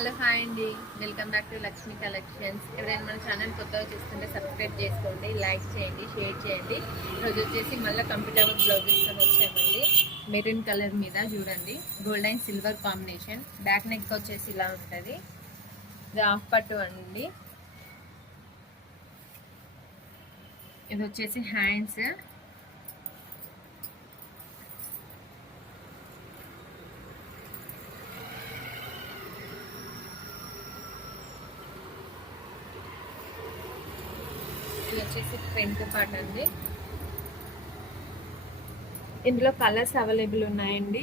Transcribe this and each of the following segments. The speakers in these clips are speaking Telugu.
హలో హాయ్ అండి, welcome back to Lakshmi collections. ఎవరైనా మన ఛానల్ కొత్తగా చూస్తుంటే సబ్స్క్రైబ్ చేసుకోండి, లైక్ చేయండి, షేర్ చేయండి. ఈరోజు వచ్చేసి మళ్ళీ కంప్యూటర్ బ్లౌజెస్తో వచ్చామండి. మెరూన్ కలర్ మీద చూడండి, gold and silver combination. Back neck వచ్చేసి ఇలా ఉంటుంది. ఇది హాఫ్ పట్టు అండి. ఇది వచ్చేసి హ్యాండ్స్. ఇది వచ్చేసి ఫ్రంట్ పార్ట్ అండి. ఇందులో కలర్స్ అవైలబుల్ ఉన్నాయండి.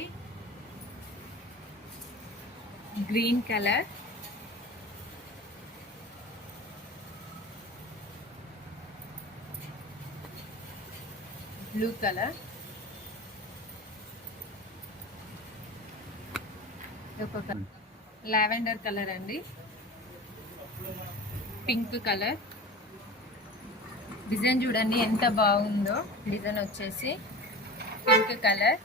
గ్రీన్ కలర్, బ్లూ కలర్, ఒక లావెండర్ కలర్ అండి, పింక్ కలర్. డిజైన్ చూడండి ఎంత బాగుందో. డిజైన్ వచ్చేసి pink colour,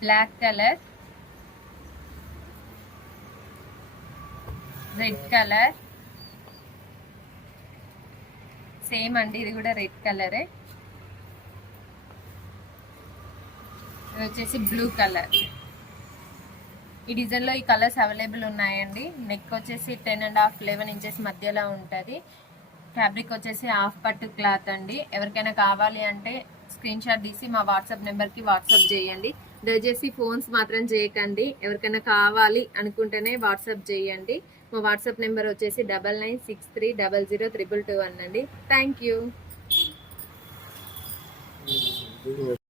black colour, red colour. Same అండి, ఇది కూడా రెడ్ కలరే. ఇది వచ్చేసి బ్లూ కలర్. ఈ డిజైన్లో ఈ కలర్స్ అవైలబుల్ ఉన్నాయండి. నెక్ వచ్చేసి 10.5 11 ఇంచెస్ మధ్యలో ఉంటుంది. ఫ్యాబ్రిక్ వచ్చేసి హాఫ్ పట్టు క్లాత్ అండి. ఎవరికైనా కావాలి అంటే స్క్రీన్ షాట్ తీసి మా వాట్సాప్ నెంబర్కి వాట్సాప్ చేయండి. దయచేసి ఫోన్స్ మాత్రం చేయకండి. ఎవరికైనా కావాలి అనుకుంటేనే వాట్సాప్ చేయండి. మా వాట్సాప్ నెంబర్ వచ్చేసి 9963000221 అండి. Thank you.